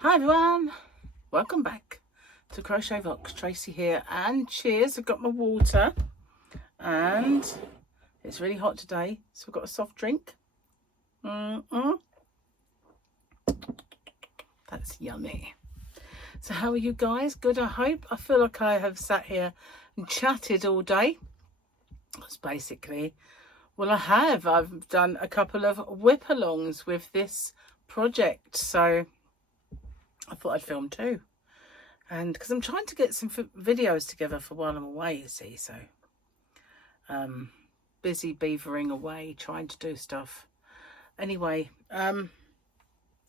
Hi everyone, welcome back to Crochet Rocks. Tracy here, and cheers. I've got my water and it's really hot today, so I've got a soft drink. That's yummy. So how are you guys? Good, I hope. I feel like I have sat here and chatted all day. That's basically, well, I've done a couple of whip-alongs with this project, so I thought I'd film too. And because I'm trying to get some videos together for while I'm away, you see, so busy beavering away, trying to do stuff. Anyway,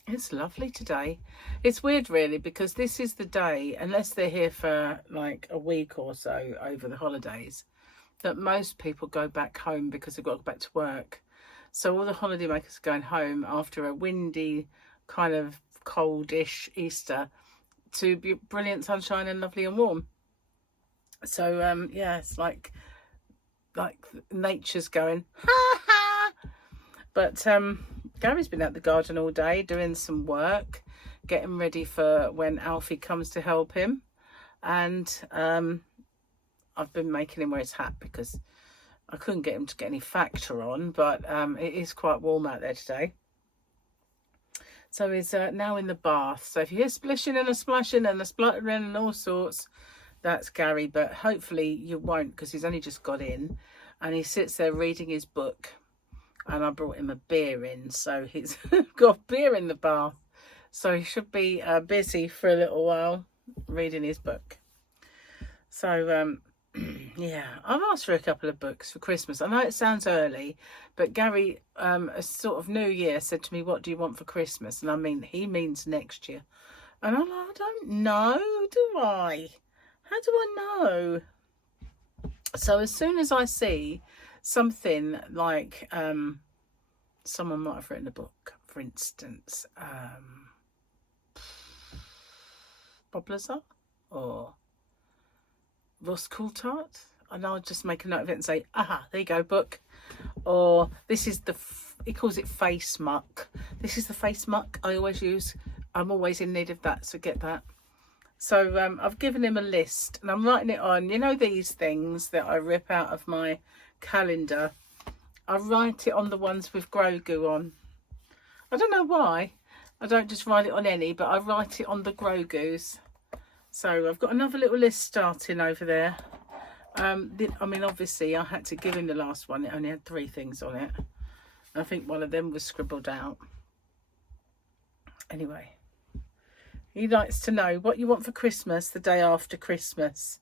it's lovely today. It's weird really, because this is the day, unless they're here for like a week or so over the holidays, that most people go back home because they've got to go back to work. So all the holiday makers are going home after a windy, kind of coldish Easter to be brilliant sunshine and lovely and warm. So yeah, it's like nature's going ha ha. But Gary's been at the garden all day doing some work, getting ready for when Alfie comes to help him. And I've been making him wear his hat because I couldn't get him to get any factor on, but it is quite warm out there today. So he's now in the bath. So if you hear splishing and a splashing and a spluttering and all sorts, that's Gary. But hopefully you won't, because he's only just got in. And he sits there reading his book. And I brought him a beer in. So he's got beer in the bath. So he should be busy for a little while reading his book. So yeah, I've asked for a couple of books for Christmas. I know it sounds early, but Gary, a sort of New Year, said to me, "What do you want for Christmas?" And I mean, he means next year. And I'm like, I don't know, do I? How do I know? So as soon as I see something like, someone might have written a book, for instance, Boblazar or Voscoultart, and I'll just make a note of it and say, aha, there you go, book. Or this is he calls it face muck. This is the face muck I always use. I'm always in need of that, so get that. So I've given him a list and I'm writing it on, you know, these things that I rip out of my calendar. I write it on the ones with Grogu on. I don't know why. I don't just write it on any, but I write it on the Grogus. So I've got another little list starting over there. I mean, obviously I had to give him the last one. It only had 3 things on it. I think one of them was scribbled out. Anyway, he likes to know what you want for Christmas the day after Christmas.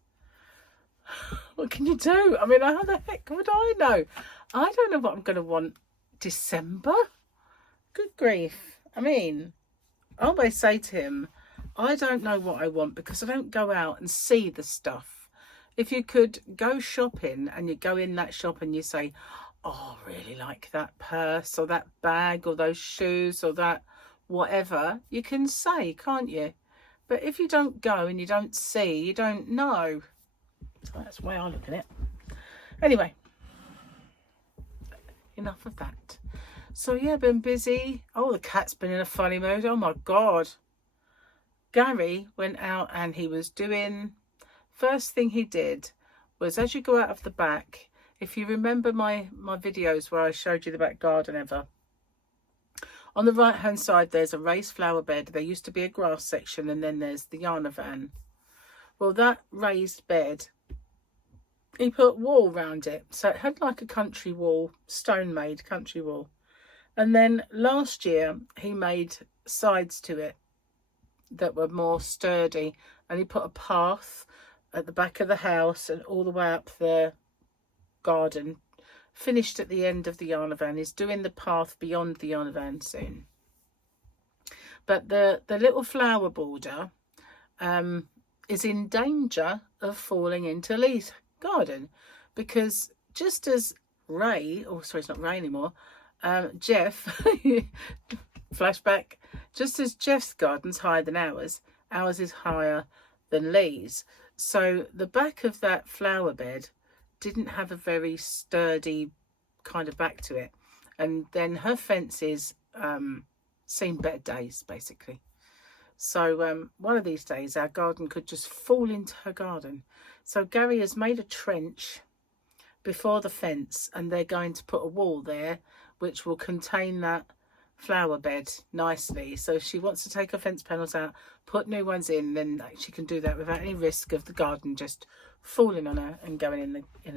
What can you do? I mean, how the heck would I know? I don't know what I'm going to want December. Good grief. I mean, I always say to him, I don't know what I want because I don't go out and see the stuff. If you could go shopping and you go in that shop and you say, oh, I really like that purse or that bag or those shoes or that whatever, you can say, can't you? But if you don't go and you don't see, you don't know. So that's the way I look at it. Anyway, enough of that. So yeah, been busy. Oh, the cat's been in a funny mood. Oh my God. Gary went out and he was doing, first thing he did was, as you go out of the back, if you remember my videos where I showed you the back garden ever, on the right hand side there's a raised flower bed. There used to be a grass section and then there's the yarn van. Well, that raised bed, he put wall round it, so it had like a country wall, stone made country wall. And then last year he made sides to it that were more sturdy, and he put a path at the back of the house and all the way up the garden, finished at the end of the yarn van. He's doing the path beyond the yarn van soon. But the little flower border is in danger of falling into Lee's garden, because just as Ray, oh sorry, it's not Ray anymore, Jeff, flashback, just as Jeff's garden's higher than ours is higher than Lee's. So the back of that flower bed didn't have a very sturdy kind of back to it. And then her fences seen better days, basically. So one of these days our garden could just fall into her garden. So Gary has made a trench before the fence, and they're going to put a wall there which will contain that flower bed nicely. So if she wants to take her fence panels out, put new ones in, then she can do that without any risk of the garden just falling on her and going in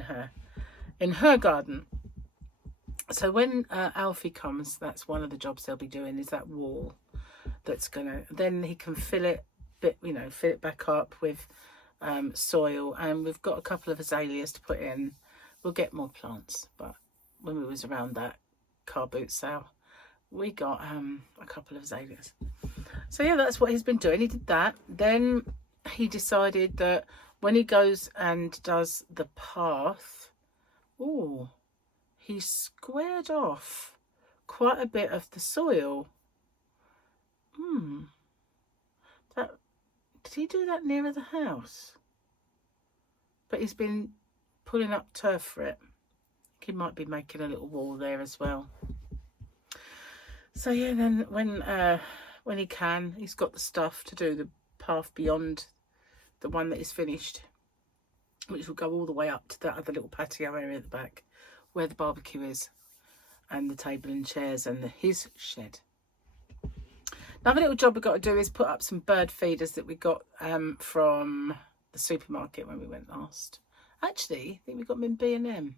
her garden. So when Alfie comes, that's one of the jobs they'll be doing, is that wall. That's gonna, then he can fill it back up with soil, and we've got a couple of azaleas to put in. We'll get more plants, but when we was around that car boot sale, we got a couple of azaleas. So yeah, that's what he's been doing. He did that. Then he decided that when he goes and does the path, he squared off quite a bit of the soil. Did he do that nearer the house? But he's been pulling up turf for it. He might be making a little wall there as well. So yeah, then when he can, he's got the stuff to do the path beyond the one that is finished, which will go all the way up to that other little patio area at the back where the barbecue is, and the table and chairs, and his shed. Another little job we've got to do is put up some bird feeders that we got from the supermarket when we went last. Actually, I think we got them in B&M.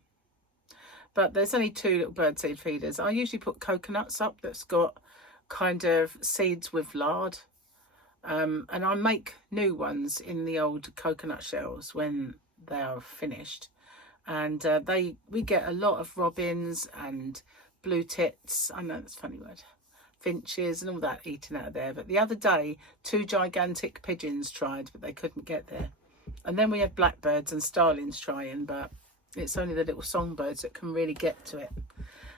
But there's only 2 little birdseed feeders. I usually put coconuts up that's got kind of seeds with lard. And I make new ones in the old coconut shells when they are finished. And we get a lot of robins and blue tits. I know that's a funny word. Finches and all that eating out of there. But the other day, 2 gigantic pigeons tried, but they couldn't get there. And then we had blackbirds and starlings trying, but it's only the little songbirds that can really get to it.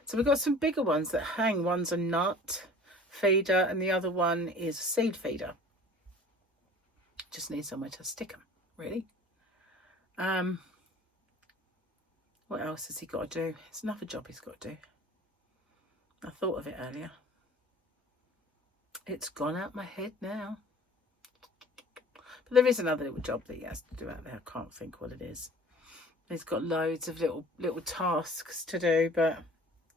So we've got some bigger ones that hang. One's a nut feeder and the other one is a seed feeder. Just need somewhere to stick them, really. What else has he got to do? It's another job he's got to do. I thought of it earlier. It's gone out my head now. But there is another little job that he has to do out there. I can't think what it is. He's got loads of little tasks to do, but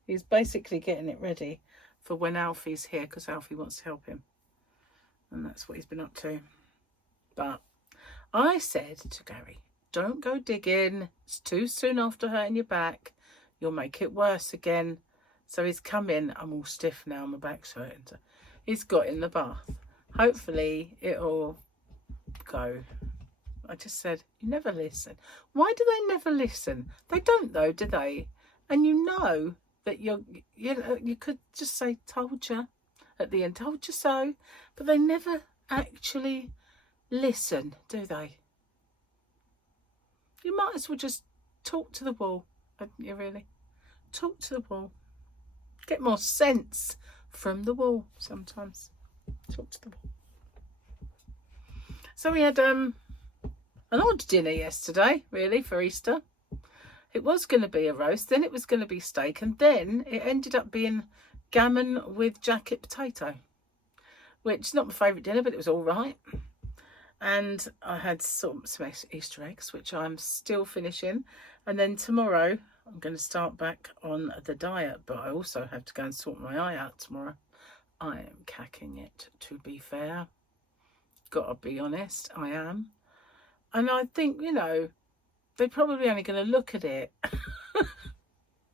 he's basically getting it ready for when Alfie's here, because Alfie wants to help him. And that's what he's been up to. But I said to Gary, don't go digging. It's too soon after hurting your back. You'll make it worse again. So he's come in. I'm all stiff now. My back's hurting. So he's got in the bath. Hopefully it'll go. I just said, you never listen. Why do they never listen? They don't though, do they? And you know that you could just say, told you at the end, told you so. But they never actually listen, do they? You might as well just talk to the wall, hadn't you really? Talk to the wall. Get more sense from the wall sometimes. Talk to the wall. So we had an odd dinner yesterday, really, for Easter. It was going to be a roast, then it was going to be steak, and then it ended up being gammon with jacket potato, which is not my favourite dinner, but it was all right. And I had some Easter eggs, which I'm still finishing. And then tomorrow, I'm going to start back on the diet, but I also have to go and sort my eye out tomorrow. I am cacking it, to be fair. Gotta be honest, I am. And I think, they're probably only going to look at it.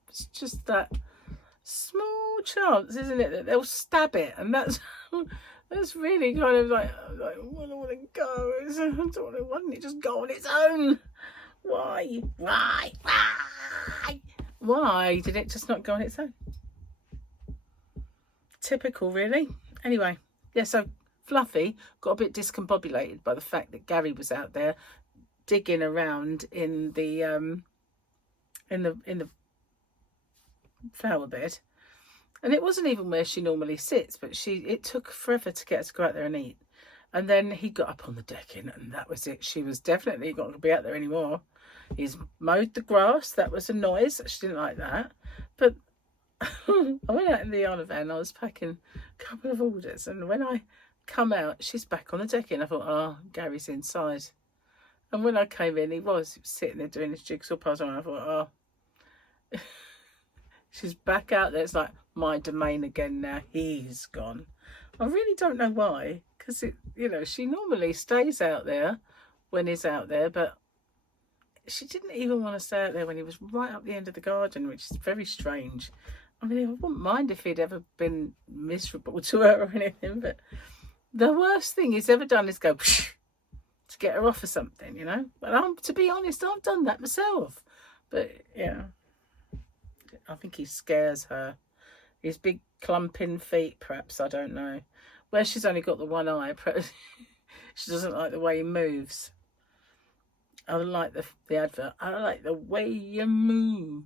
It's just that small chance, isn't it, that they'll stab it. And that's really kind of like I don't want to go. I don't want to, why didn't it just go on its own? Why did it just not go on its own? Typical, really. Anyway, yeah, so Fluffy got a bit discombobulated by the fact that Gary was out there digging around in the flower bed, and it wasn't even where she normally sits, but it took forever to get her to go out there and eat. And then he got up on the decking, and that was it. She was definitely not going to be out there anymore. He's mowed the grass. That was a noise. She didn't like that. But I went out in the Yarny van. I was packing a couple of orders, and when I come out, she's back on the decking. I thought, oh, Gary's inside. And when I came in, he was sitting there doing his jigsaw puzzle. And I thought, oh, she's back out there. It's like my domain again now. He's gone. I really don't know why, because she normally stays out there when he's out there, but she didn't even want to stay out there when he was right up the end of the garden, which is very strange. I mean, I wouldn't mind if he'd ever been miserable to her or anything, but the worst thing he's ever done is go to get her off or something, But to be honest, I've done that myself. But yeah, I think he scares her. His big clumping feet, perhaps, I don't know. Where she's only got the one eye, perhaps she doesn't like the way he moves. I like the advert. I like the way you move.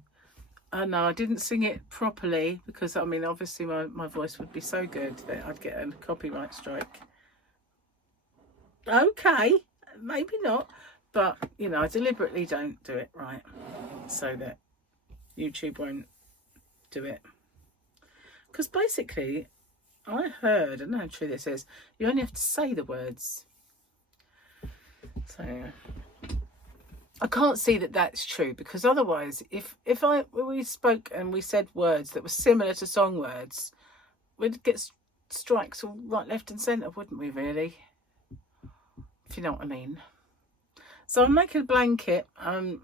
No, I didn't sing it properly because, I mean, obviously my voice would be so good that I'd get a copyright strike. Okay, maybe not. But, I deliberately don't do it right so that YouTube won't do it. Because basically, I heard, I don't know how true this is, you only have to say the words. So, yeah. I can't see that that's true, because otherwise, if we spoke and we said words that were similar to song words, we'd get strikes all right, left and centre, wouldn't we, really? If you know what I mean. So I'm making a blanket. I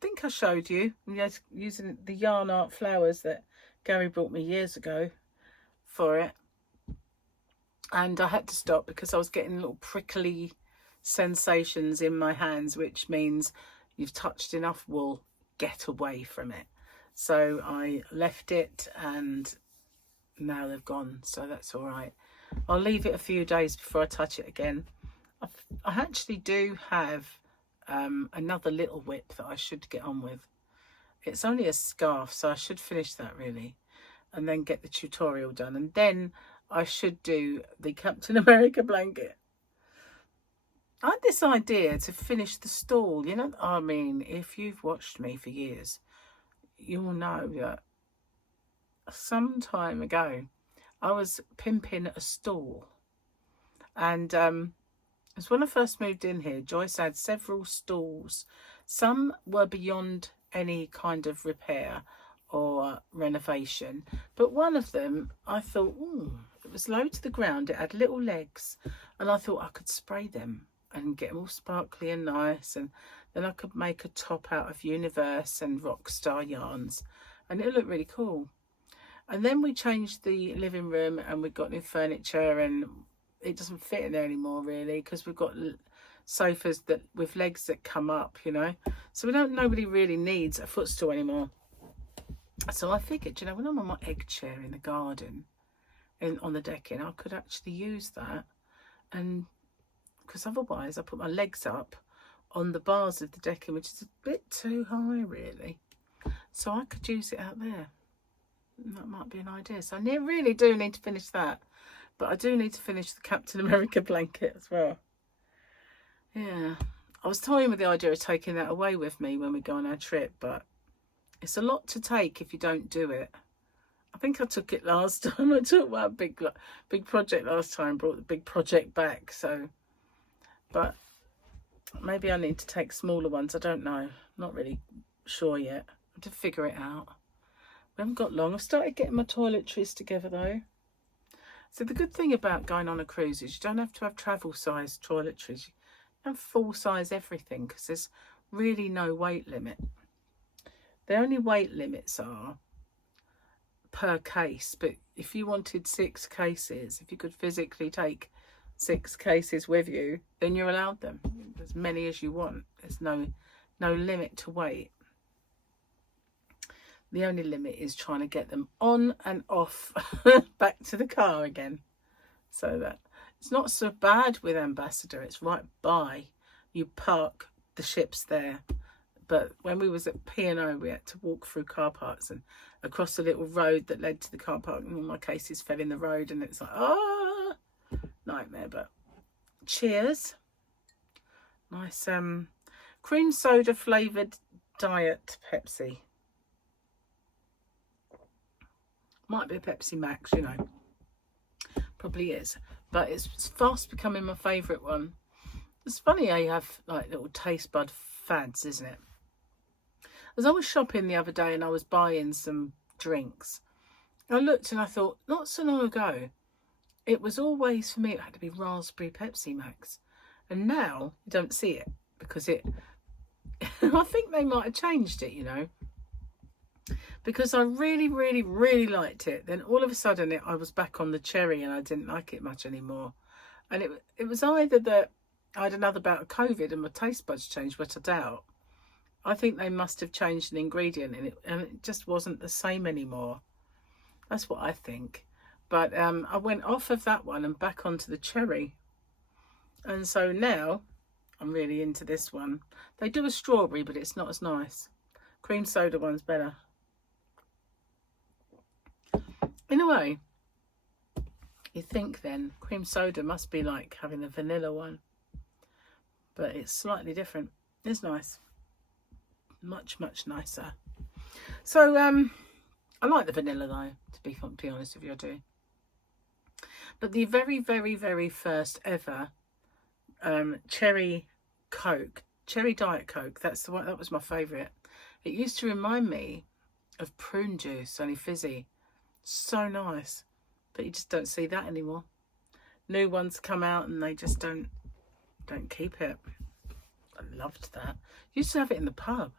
think I showed you. I'm using the yarn art flowers that Gary brought me years ago for it. And I had to stop because I was getting little prickly sensations in my hands, which means you've touched enough wool, get away from it. So I left it and now they've gone, so that's all right. I'll leave it a few days before I touch it again. I actually do have another little whip that I should get on with. It's only a scarf, so I should finish that really, and then get the tutorial done, and then I should do the Captain America blanket. I had this idea to finish the stall. I mean, if you've watched me for years, you'll know that some time ago I was pimping a stall. And as when I first moved in here, Joyce had several stalls. Some were beyond any kind of repair or renovation, but one of them I thought, it was low to the ground, it had little legs, and I thought I could spray them and get them all sparkly and nice, and then I could make a top out of Universe and Rockstar yarns, and it looked really cool. And then we changed the living room and we got new furniture, and it doesn't fit in there anymore really, because we've got sofas that with legs that come up, so nobody really needs a footstool anymore. So I figured, when I'm on my egg chair in the garden and on the decking, I could actually use that, and because otherwise I put my legs up on the bars of the decking, which is a bit too high really, so I could use it out there. That might be an idea. So I really do need to finish that, but I do need to finish the Captain America blanket as well. Yeah, I was toying with the idea of taking that away with me when we go on our trip, but it's a lot to take if you don't do it. I think I took it last time. I took my big project last time, brought the big project back. So, but maybe I need to take smaller ones. I don't know. Not really sure yet. I have to figure it out. We haven't got long. I've started getting my toiletries together though. So the good thing about going on a cruise is you don't have to have travel size toiletries. You have full size everything, because there's really no weight limit. The only weight limits are per case, but if you wanted 6 cases, if you could physically take 6 cases with you, then you're allowed them, as many as you want. There's no limit to weight. The only limit is trying to get them on and off back to the car again. So that it's not so bad with Ambassador. It's right by. You park the ships there. But when we was at P&O, we had to walk through car parks and across a little road that led to the car park, and all my cases fell in the road, and it's like, nightmare. But cheers. Nice cream soda flavoured diet Pepsi. Might be a Pepsi Max, probably is. but it's fast becoming my favourite one. It's funny how you have like little taste bud fads, isn't it? As I was shopping the other day and I was buying some drinks, I looked and I thought, not so long ago, it was always, for me, it had to be raspberry Pepsi Max. And now you don't see it because it, I think they might have changed it, you know, because I really, really, really liked it. Then all of a sudden I was back on the cherry and I didn't like it much anymore. And it was either that I had another bout of COVID and my taste buds changed, which I doubt. I think they must have changed an ingredient and it just wasn't the same anymore. That's what I think. But I went off of that one and back onto the cherry. And so now I'm really into this one. They do a strawberry, but it's not as nice. Cream soda one's better. In a way, you think then cream soda must be like having the vanilla one. But it's slightly different. It's nice. Much, much nicer. So, I like the vanilla though, to be honest with you, I do. But the very, very, very first ever cherry Coke, cherry Diet Coke, that's the one, that was my favourite. It used to remind me of prune juice, only fizzy. So nice. But you just don't see that anymore. New ones come out and they just don't keep it. I loved that. Used to have it in the pub.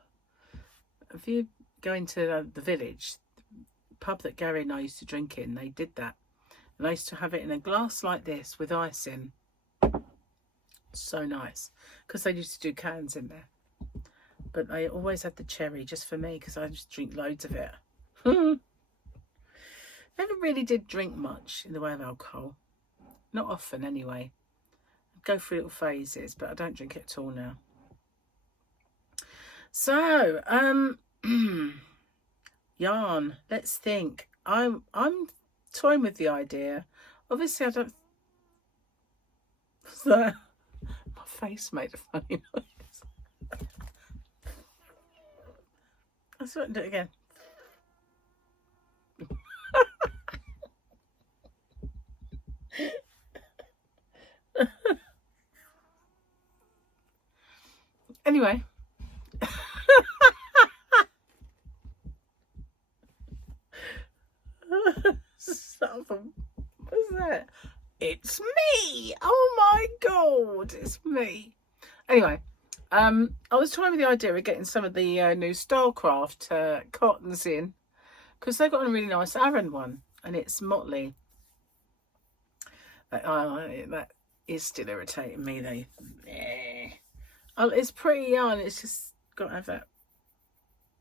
If you go into the village, the pub that Gary and I used to drink in, they did that. And I used to have it in a glass like this with ice in. So nice. Because they used to do cans in there. But they always had the cherry just for me because I just drink loads of it. Never really did drink much in the way of alcohol. Not often anyway. I go through little phases, but I don't drink it at all now. So, yarn. Let's think. I'm toying with the idea. Obviously, I don't. What's that? My face made a funny noise. Let's do it again. Anyway. What's that? It's me! Oh my god, it's me. Anyway, I was toying with the idea of getting some of the new Starcraft cottons in because they've got a really nice Aran one and it's motley. That is still irritating me though. It's pretty yarn, it's just got to have that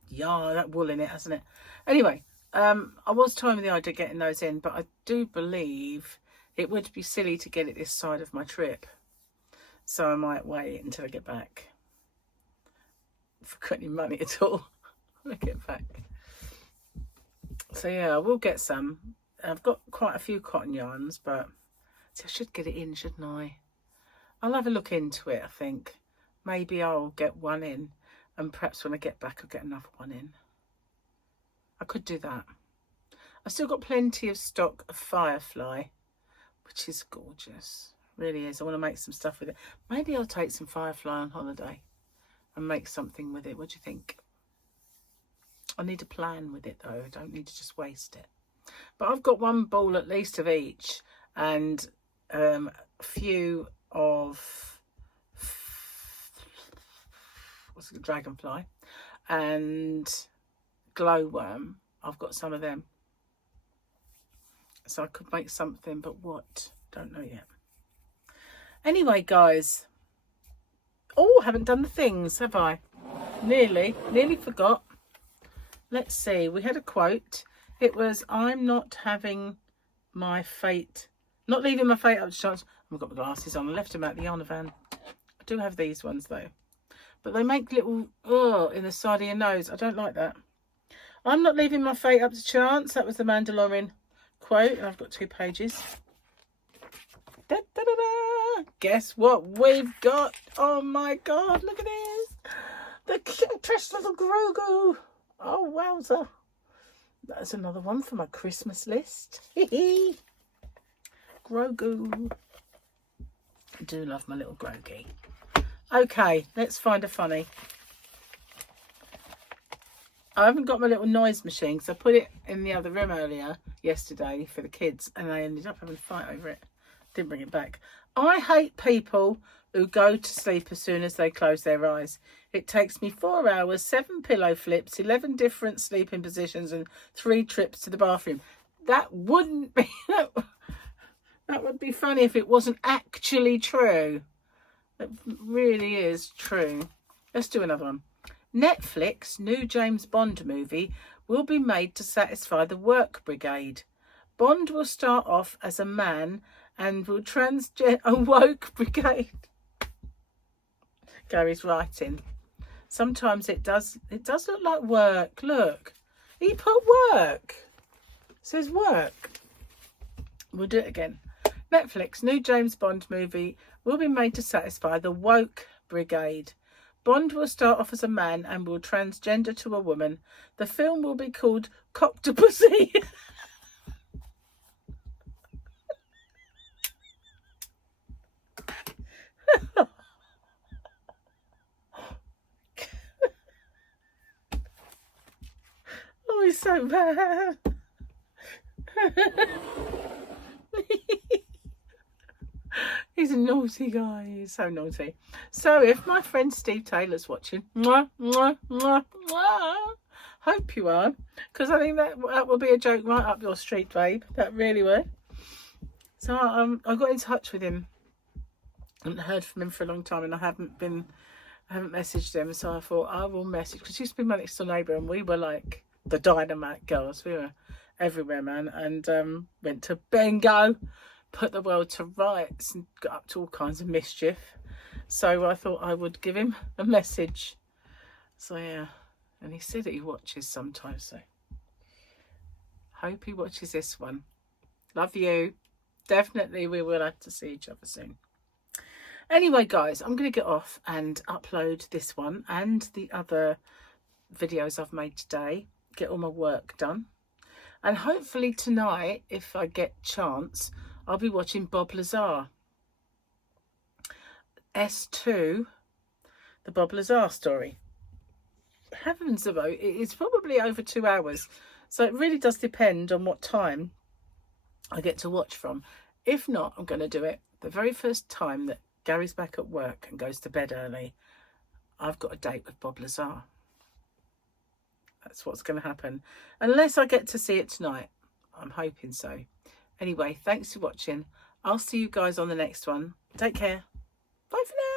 yarn, that wool in it, hasn't it? Anyway, I was toying with the idea of getting those in, but I do believe it would be silly to get it this side of my trip. So I might wait until I get back. If I've got any money at all when I get back. So yeah, I will get some. I've got quite a few cotton yarns, but see, I should get it in, shouldn't I? I'll have a look into it, I think. Maybe I'll get one in, and perhaps when I get back I'll get another one in. I could do that. I've still got plenty of stock of Firefly, which is gorgeous. Really is. I want to make some stuff with it. Maybe I'll take some Firefly on holiday and make something with it. What do you think? I need a plan with it though. I don't need to just waste it. But I've got one ball at least of each and a few of what's it, dragonfly and glowworm. I've got some of them. So I could make something, but what? Don't know yet. Anyway, guys. Oh, haven't done the things, have I? Nearly forgot. Let's see. We had a quote. It was, I'm not having my fate, not leaving my fate up to chance. I've got my glasses on. I left them at the yarn van. I do have these ones though. But they make little, in the side of your nose. I don't like that. I'm not leaving my fate up to chance. That was the Mandalorian quote. And I've got 2 pages. Da, da, da, da. Guess what we've got? Oh my god, look at this. The cutest little Grogu. Oh, wowza. That's another one for my Christmas list. Grogu. do love my little Grogi. Okay, let's find a funny. I haven't got my little noise machine because I put it in the other room yesterday for the kids, and they ended up having a fight over it. Didn't bring it back. I hate people who go to sleep as soon as they close their eyes. It takes me 4 hours, 7 pillow flips, 11 different sleeping positions, and 3 trips to the bathroom. That wouldn't be... That would be funny if it wasn't actually true. It really is true. Let's do another one. Netflix new James Bond movie will be made to satisfy the work brigade. Bond will start off as a man and will a woke brigade. Gary's writing. Sometimes it does look like work. Look. He put work. It says work. We'll do it again. Netflix new James Bond movie will be made to satisfy the woke brigade. Bond will start off as a man and will transgender to a woman. The film will be called Coctopussy. Oh, he's so bad. He's a naughty guy. He's so naughty. So if my friend Steve Taylor's watching, mwah, mwah, mwah, mwah, hope you are, because I think that will be a joke right up your street, babe. That really would. So I got in touch with him. I haven't heard from him for a long time, and I haven't messaged him. So I thought I will message, because he used to be my next door neighbour, and we were like the dynamite girls. We were everywhere, man, and went to bingo, put the world to rights, and got up to all kinds of mischief. So I thought I would give him a message. So yeah, and he said that he watches sometimes, so hope he watches this one. Love you. Definitely we will have to see each other soon. Anyway, guys, I'm going to get off and upload this one and the other videos I've made today, get all my work done, and hopefully tonight, if I get chance, I'll be watching Bob Lazar. S2, the Bob Lazar story. Heavens above, it's probably over 2 hours, so it really does depend on what time I get to watch from. If not, I'm going to do it the very first time that Gary's back at work and goes to bed early. I've got a date with Bob Lazar. That's what's going to happen. Unless I get to see it tonight. I'm hoping so. Anyway, thanks for watching. I'll see you guys on the next one. Take care. Bye for now.